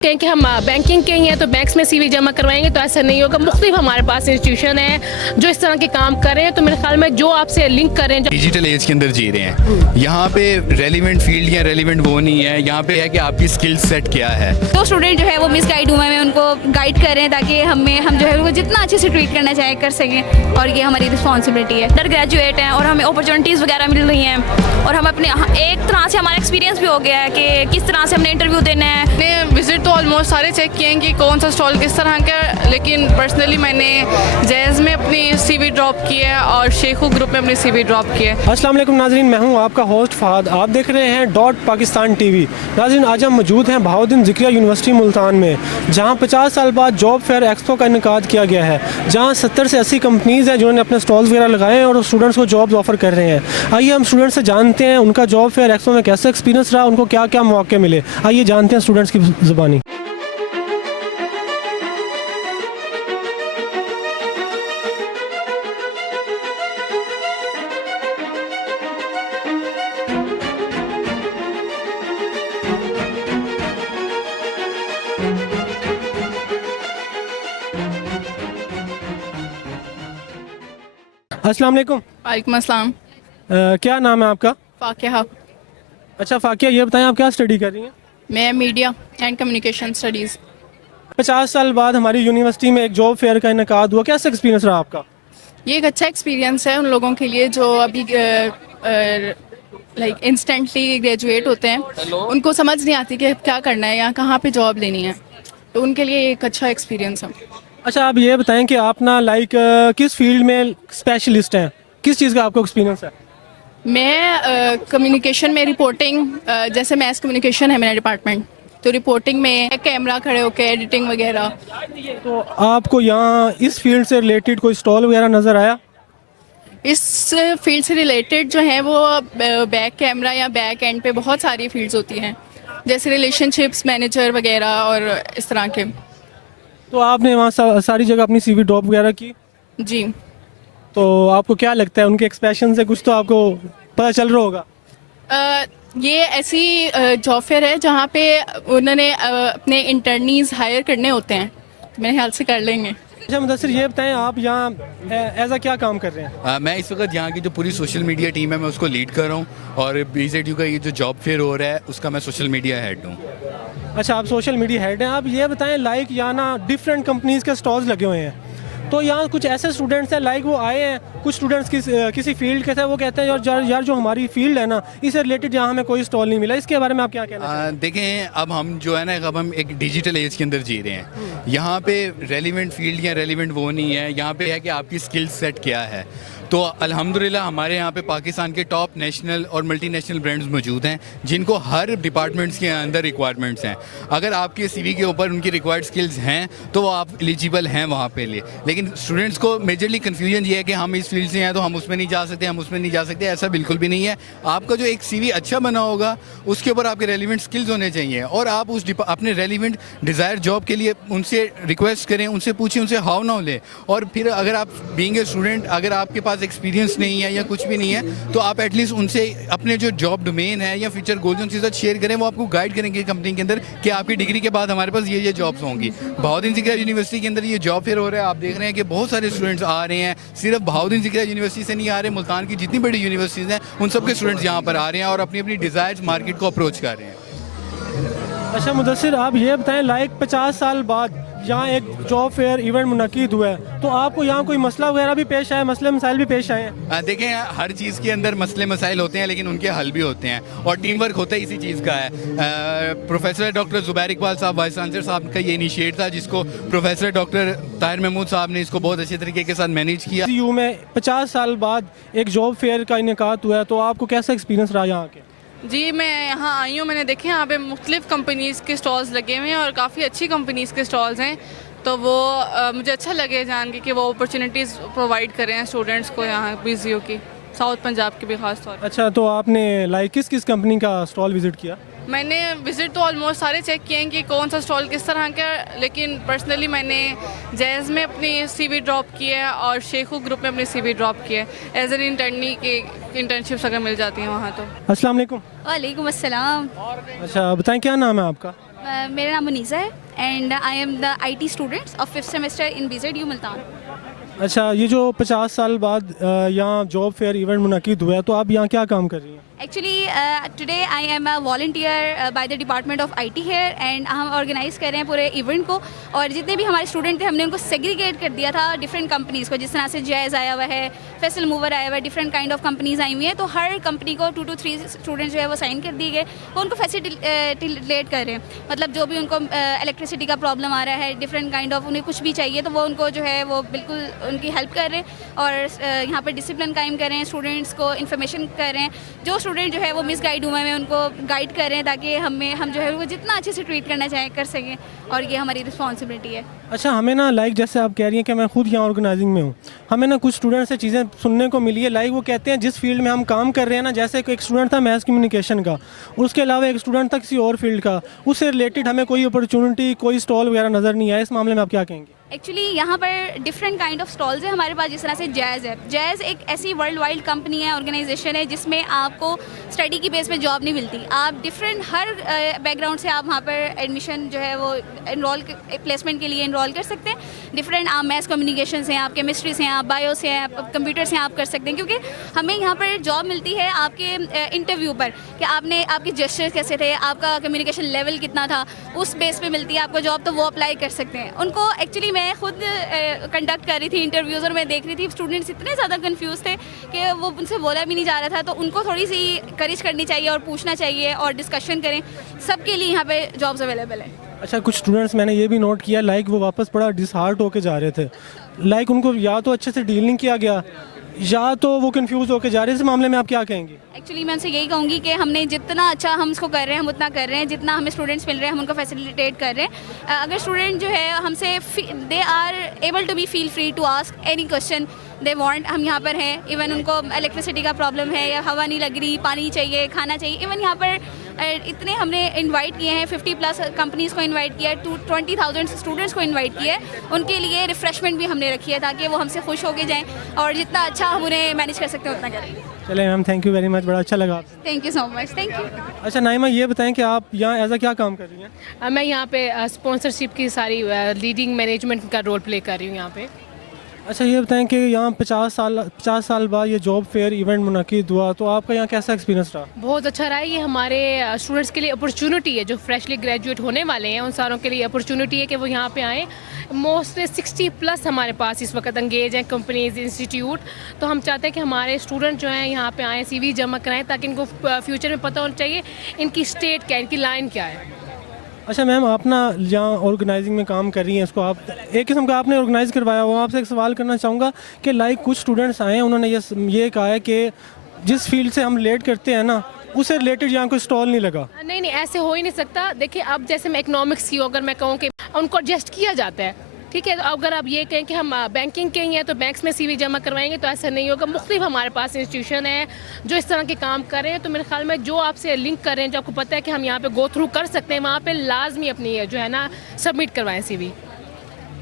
कहें कि हम बैंकिंग के ही हैं तो बैंक्स में सीवी जमा करवाएंगे, तो ऐसा नहीं होगा। मुख्तलिफ हमारे पास इंस्टीट्यूशन है जो इस तरह के काम कर रहे हैं, तो मेरे ख्याल में जो आपसे लिंक करें। डिजिटल एज के अंदर जी रहे हैं, यहाँ पे रेलिवेंट फील्ड या रेलिवेंट वो नहीं है, यहाँ पे है कि आपकी स्किल सेट क्या है। तो स्टूडेंट जो है वो मिस गाइड हुए हैं, उनको गाइड करें ताकि हम जो है उनको जितना अच्छे से ट्रीट करना चाहे कर सकें, और ये हमारी रिस्पॉन्सिबिलिटी है। अंडर ग्रेजुएट हैं और हमें अपॉर्चुनिटीज़ वगैरह मिल रही हैं, और हम अपने एक तरह से हमारा एक्सपीरियंस भी हो गया है कि किस तरह से हमने इंटरव्यू देना है। मैंने विज़िट तो ऑलमोस्ट सारे चेक किए हैं कि कौन सा स्टॉल किस तरह का है, लेकिन पर्सनली मैंने जैज़ में अपनी सीवी ड्रॉप की है और शेखू ग्रुप में अपनी सीवी ड्रॉप की है। अस्सलाम वालेकुम नाज़रीन, मैं हूं आपका होस्ट फ़हद। आप देख रहे हैं डॉट पाकिस्तान टीवी। नाज़रीन, आज हम मौजूद हैं बहाउद्दीन ज़िक्रिया यूनिवर्सिटी मुल्तान में, जहां 50 साल बाद जॉब फेयर एक्सपो का इनेकाद किया गया है, जहां 70 से 80 कंपनीज़ हैं जिन्होंने अपने स्टॉल्स वगैरह लगाए हैं और स्टूडेंट्स को जॉब्स ऑफ़र कर रहे हैं। आइए हम स्टूडेंट्स से जानते हैं उनका जॉब फेयर एक्सपो में कैसा एक्सपीरियंस रहा, उनको क्या क्या मौके मिले। आइए जानते हैं स्टूडेंट्स की ज़ुबानी। अस्सलाम वालेकुम। वालेकुम अस्सलाम। क्या नाम है आपका? फाकिया। अच्छा फाकिया, ये बताएं आप क्या स्टडी कर रही हैं? मैं मीडिया एंड कम्युनिकेशन स्टडीज़। 50 साल बाद हमारी यूनिवर्सिटी में एक जॉब फेयर का इनेकाद हुआ, कैसा एक्सपीरियंस रहा आपका? ये एक अच्छा एक्सपीरियंस है उन लोगों के लिए जो अभी लाइक इंस्टेंटली ग्रेजुएट होते हैं, उनको समझ नहीं आती कि क्या करना है या कहाँ पे जॉब लेनी है, तो उनके लिए एक अच्छा एक्सपीरियंस है। अच्छा, आप ये बताएं कि आप ना किस फील्ड में स्पेशलिस्ट हैं, किस चीज़ का आपको एक्सपीरियंस है? मैं कम्युनिकेशन में रिपोर्टिंग, जैसे मैस कम्युनिकेशन है मेरा डिपार्टमेंट, तो रिपोर्टिंग में कैमरा खड़े होकर एडिटिंग वगैरह। तो आपको यहाँ इस फील्ड से रिलेटेड कोई स्टॉल वगैरह नज़र आया? इस फील्ड से रिलेटेड जो है वो बैक कैमरा या बैक एंड पे बहुत सारी फील्ड्स होती हैं, जैसे रिलेशनशिप्स मैनेजर वगैरह और इस तरह के। तो आपने वहाँ सारी जगह अपनी सीवी ड्रॉप वगैरह की? जी। तो आपको क्या लगता है उनके एक्सप्रेशन से कुछ तो आपको पता चल रहा होगा? ये ऐसी जॉब फेयर है जहाँ पे उन्होंने अपने इंटर्नीज हायर करने होते हैं, तो मेरे ख्याल से कर लेंगे। अच्छा मुदस्सिर, ये बताएं आप यहाँ एज अ क्या काम कर रहे हैं? मैं इस वक्त यहाँ की जो पूरी सोशल मीडिया टीम है मैं उसको लीड कर रहा हूँ, और BZU का ये जो जॉब फेयर हो रहा है उसका मैं सोशल मीडिया हेड हूँ। अच्छा, आप सोशल मीडिया हेड हैं। आप ये बताएं यहाँ ना डिफरेंट कंपनीज़ के स्टॉल्स लगे हुए हैं, तो यहाँ कुछ ऐसे स्टूडेंट्स हैं वो आए हैं, कुछ स्टूडेंट्स किसी फील्ड के थे, वो कहते हैं यार जो हमारी फील्ड है ना, इससे रिलेटेड यहाँ हमें कोई स्टॉल नहीं मिला। इसके बारे में आप क्या कहना चाहेंगे? देखें, अब हम जो है ना, अब हम एक डिजिटल एज के अंदर जी रहे हैं, यहाँ पे रेलिवेंट फील्ड या रेलिवेंट वो नहीं है, यहाँ पे है कि आपकी स्किल सेट क्या है। तो अल्हम्दुलिल्लाह हमारे यहाँ पे पाकिस्तान के टॉप नेशनल और मल्टीनेशनल ब्रांड्स मौजूद हैं जिनको हर डिपार्टमेंट्स के अंदर रिक्वायरमेंट्स हैं। अगर आपके CV के ऊपर उनकी रिक्वायर्ड स्किल्स हैं तो वो आप एलिजिबल हैं वहाँ पे लिए। लेकिन स्टूडेंट्स को मेजरली कन्फ्यूजन ये है कि हम इस फील्ड से हैं तो हम उसमें नहीं जा सकते, हम उसमें नहीं जा सकते। ऐसा बिल्कुल भी नहीं है। आपका जो एक CV अच्छा बना होगा उसके ऊपर आपके रेलिवेंट स्किल्स होने चाहिए, और आप उस अपने रेलिवेंट डिज़ायर जॉब के लिए उनसे रिक्वेस्ट करें, उनसे पूछें, उनसे हाउ नाउ लें। और फिर अगर आप बीइंग ए स्टूडेंट, अगर आपके पास एक्सपीरियंस नहीं है या कुछ भी नहीं है, तो आप एटलीस्ट उनसे अपने जो जॉब डोमेन है या फ्यूचर गोल्स उनके साथ शेयर करें। वो आपको गाइड करेंगे कंपनी के अंदर कि आपकी डिग्री के बाद हमारे पास ये जॉब्स होंगी। बहाउद्दीन ज़िक्रिया यूनिवर्सिटी के अंदर ये जॉब फेयर हो रहा है। आप देख रहे हैं कि बहुत सारे स्टूडेंट्स आ रहे हैं, सिर्फ बहाउद्दीन ज़िक्रिया यूनिवर्सिटी से नहीं आ रहे, मुल्तान की जितनी बड़ी यूनिवर्सिटीज़ हैं उन सब के स्टूडेंट्स यहाँ पर आ रहे हैं और अपनी अपनी डिज़ायर्स मार्केट को अप्रोच कर रहे हैं। अच्छा मुदस्सिर, आप ये बताएं 50 साल बाद यहाँ एक जॉब फेयर इवेंट मुनक़िद हुआ है, तो आपको यहाँ कोई मसला वगैरह भी पेश आया, मसले मसाइल भी पेश आए हैं? देखें, हर चीज़ के अंदर मसले मसाइल होते हैं लेकिन उनके हल भी होते हैं, और टीम वर्क होता है इसी चीज़ का है। प्रोफेसर डॉक्टर ज़ुबैर इकबाल साहब वाइस चांसलर साहब का ये इनिशिएट था, जिसको प्रोफेसर डॉक्टर ताहिर महमूद साहब ने इसको बहुत अच्छे तरीके के साथ मैनेज किया। BZU में 50 साल बाद एक जॉब फेयर का इनेकाद हुआ है, तो आपको कैसा एक्सपीरियंस रहा यहाँ के? जी, मैं यहाँ आई हूँ, मैंने देखे यहाँ पे मुख्तलिफ कंपनीज़ के स्टॉल्स लगे हुए हैं और काफ़ी अच्छी कंपनीज़ के स्टॉल्स हैं, तो वो मुझे अच्छा लगे जान के कि वो अपॉर्चुनिटीज़ प्रोवाइड कर रहे हैं स्टूडेंट्स को यहाँ BZU की, साउथ पंजाब के भी खास तौर पर। अच्छा, तो आपने किस किस कंपनी का स्टॉल विज़िट किया? मैंने विज़िट तो ऑलमोस्ट सारे चेक किए हैं कि कौन सा स्टॉल किस तरह का है, लेकिन पर्सनली मैंने जैज़ में अपनी सीवी ड्रॉप की है और शेखू ग्रुप में अपनी सीवी ड्रॉप की है। एज एन इंटर्नी की इंटर्नशिप्स अगर मिल जाती हैं वहाँ तो। अस्सलाम वालेकुम। वालेकुम अस्सलाम। अच्छा बताएं, क्या नाम है आपका? मेरा नाम मुनीसा है and I am the IT students of 5th semester in BZU Multan. अच्छा, ये जो 50 साल बाद यहाँ जॉब फेयर इवेंट मुनक़िद हुआ है, तो आप यहाँ क्या काम कर रही हैं? Actually, today I am a volunteer by the Department of IT here and हम ऑर्गेनाइज कर रहे हैं पूरे इवेंट को। और जितने भी हमारे स्टूडेंट थे हमने उनको सेग्रीगेट कर दिया था डिफरेंट कंपनीज़ को, जिस तरह से जैज़ आया हुआ है, फेसल मूवर आया हुआ है, डिफरेंट काइंड ऑफ कंपनीज़ आई हुई हैं। तो हर कंपनी को 2 to 3 स्टूडेंट्स जो है वो साइन कर दिए गए, वो उनको फैसिलिटेट कर रहे हैं। मतलब जो भी उनको इलेक्ट्रिसिटी का प्रॉब्लम आ रहा है, डिफरेंट काइंड ऑफ उन्हें कुछ भी चाहिए तो वो उनको जो है वो बिल्कुल उनकी हेल्प कर रहे हैं और यहाँ पर डिसिप्लिन कायम कर रहे हैं, स्टूडेंट्स को इन्फॉर्मेशन कर रहे हैं। जो स्टूडेंट जो है वो मिस गाइड हुए हैं उनको गाइड कर रहे हैं ताकि हम जो है वो जितना अच्छे से ट्रीट करना चाहें कर सकें, और ये हमारी रिस्पॉन्सिबिलिटी है। अच्छा, हमें ना जैसे आप कह रही हैं कि मैं खुद यहाँ ऑर्गेनाइजिंग में हूँ, हमें ना कुछ स्टूडेंट से चीज़ें सुनने को मिली है। वो कहते हैं जिस फील्ड में हम काम कर रहे हैं ना, जैसे एक स्टूडेंट था मैथ कम्युनिकेशन का, उसके अलावा एक स्टूडेंट था किसी और फील्ड का, उससे रिलेटेड हमें कोई अपॉर्चुनिटी, कोई स्टॉल वगैरह नज़र नहीं आया। इस मामले में आप क्या कहेंगे? एक्चुअली यहाँ पर डिफरेंट काइंड ऑफ स्टॉल्स है हमारे पास, जिस तरह से जैज़ है। जैज़ एक ऐसी वर्ल्ड वाइड कंपनी है, ऑर्गेनाइजेशन है, जिसमें आपको स्टडी की बेस पे जॉब नहीं मिलती। आप डिफरेंट हर बैकग्राउंड से आप वहाँ पर एडमिशन जो है वो प्लेसमेंट के लिए इनरोल कर सकते हैं। डिफरेंट आप मैथ्स कम्युनिकेशन से, आप केमिस्ट्री से, आप बायो से, आप कंप्यूटर से आप कर सकते हैं, क्योंकि हमें यहाँ पर जॉब मिलती है आपके इंटरव्यू पर कि आपके जेस्चर्स कैसे थे, आपका कम्युनिकेशन लेवल कितना था, उस बेस पे मिलती है आपको जॉब, तो वो अप्लाई कर सकते हैं। उनको एक्चुअली मैं खुद कंडक्ट कर रही थी इंटरव्यूज़ और मैं देख रही थी स्टूडेंट्स इतने ज़्यादा कंफ्यूज थे कि वो उनसे बोला भी नहीं जा रहा था। तो उनको थोड़ी सी करेज करनी चाहिए और पूछना चाहिए और डिस्कशन करें। सबके लिए यहाँ पे जॉब्स अवेलेबल है। अच्छा, कुछ स्टूडेंट्स मैंने ये भी नोट किया वो वापस बड़ा डिसहार्ट होके जा रहे थे। उनको या तो अच्छे से डील नहीं किया गया या तो वो कंफ्यूज होके जा रहे हैं। इस मामले में आप क्या कहेंगे? एक्चुअली मैं उनसे यही कहूँगी कि हमने जितना अच्छा हम इसको कर रहे हैं हम उतना कर रहे हैं, जितना हमें स्टूडेंट्स मिल रहे हैं हम उनको फैसिलिटेट कर रहे हैं। अगर स्टूडेंट जो है हमसे they are able to be feel free to ask any question they want, हम यहाँ पर हैं। इवन उनको इलेक्ट्रिसिटी का प्रॉब्लम है या हवा नहीं लग रही, पानी चाहिए, खाना चाहिए, इवन यहाँ पर इतने हमने इनवाइट किए हैं, 50+ कंपनीज़ को इनवाइट किया है, 20,000 स्टूडेंट्स को इनवाइट किया है। उनके लिए रिफ़्रेशमेंट भी हमने रखी है ताकि वो हमसे खुश होके जाएँ और जितना अच्छा हम उन्हें मैनेज कर सकते हैं उतना करें। चले ma'am, thank you very much, बड़ा अच्छा लगा आपसे। Thank you so much. Thank you. अच्छा नाइमा, ये बताएं कि आप यहाँ एज अ क्या काम कर रही हैं? मैं यहाँ पे स्पॉन्सरशिप की सारी लीडिंग मैनेजमेंट का रोल प्ले कर रही हूँ यहाँ पे। अच्छा, ये बताएं कि यहाँ 50 साल बाद ये जॉब फेयर इवेंट मुनक़िद हुआ, तो आपका यहाँ कैसा एक्सपीरियंस रहा? बहुत अच्छा रहा है। ये हमारे स्टूडेंट्स के लिए अपॉर्चुनिटी है, जो फ्रेशली ग्रेजुएट होने वाले हैं उन सारों के लिए अपॉर्चुनिटी है कि वो यहाँ पे आएँ। मोस्टली 60+ हमारे पास इस वक्त एंगेज हैं कंपनीज, इंस्टीट्यूट। तो हम चाहते हैं कि हमारे स्टूडेंट जो हैं यहाँ पे आएँ, CV जमा कराएँ, ताकि इनको फ्यूचर में पता होना चाहिए इनकी स्टेट क्या है, इनकी लाइन क्या है। अच्छा मैम, आप ना जहाँ ऑर्गेनाइजिंग में काम कर रही हैं, इसको आप एक किस्म का आपने ऑर्गेनाइज़ करवाया हुआ। आपसे एक सवाल करना चाहूँगा कि कुछ स्टूडेंट्स आए हैं, उन्होंने ये कहा है कि जिस फील्ड से हम रिलेट करते हैं ना, उससे रिलेटेड यहाँ कोई स्टॉल नहीं लगा। नहीं, ऐसे हो ही नहीं सकता। देखिए, अब जैसे मैं इकोनॉमिक्स की अगर मैं कहूँ कि उनको एडजस्ट किया जाता है, ठीक है। तो अगर आप ये कहें कि हम बैंकिंग के ही हैं तो बैंक्स में CV जमा करवाएंगे, तो ऐसा नहीं होगा। मुख्तलिफ हमारे पास इंस्टीट्यूशन है जो इस तरह के काम कर रहे हैं। तो मेरे ख्याल में जो आपसे लिंक कर रहे हैं, जो आपको पता है कि हम यहाँ पे गो थ्रू कर सकते हैं, वहाँ पे लाजमी अपनी जो है ना सबमिट करवाएं CV।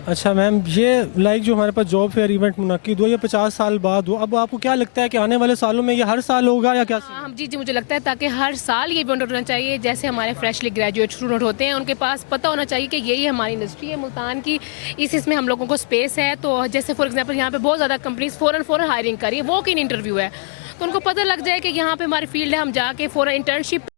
अच्छा मैम, ये जो हमारे पास जॉब फेयर इवेंट मुनक़िद हुआ, ये 50 साल बाद हुआ। अब आपको क्या लगता है कि आने वाले सालों में ये हर साल होगा या क्या? हाँ जी, मुझे लगता है ताकि हर साल ये इवेंट होना चाहिए। जैसे हमारे फ्रेशली ग्रेजुएट स्टूडेंट होते हैं, उनके पास पता होना चाहिए कि यही हमारी इंडस्ट्री है मुल्तान की, इसमें हम लोगों को स्पेस है। तो जैसे फॉर एग्जांपल यहाँ पे बहुत ज़्यादा कंपनीज फ़ौरन हायरिंग कर रही है, वॉक इन इंटरव्यू है, तो उनको पता लग जाए कि यहाँ पे हमारी फील्ड है, हम जाके फ़ौरन इंटर्नशिप